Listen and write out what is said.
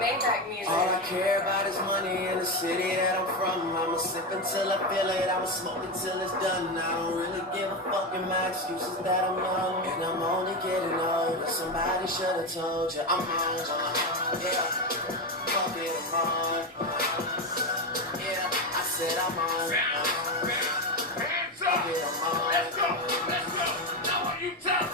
Maybach music. All I care about is money in the city that I'm from. I'ma sip until I feel it, I'ma smoke until it's done. I don't really give a fuck, and my excuse is that I'm young, and I'm only getting older. Somebody should've told you I'm on, yeah. Fuck it, I'm on. Yeah, I said I'm on. Hands up. Let's go. Now what you tell?